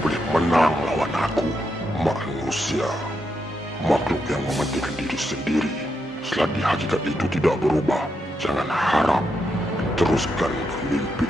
boleh menang lawan aku, manusia. Makhluk yang mementingkan diri sendiri. Selagi hakikat itu tidak berubah, jangan harap teruskan bermimpi.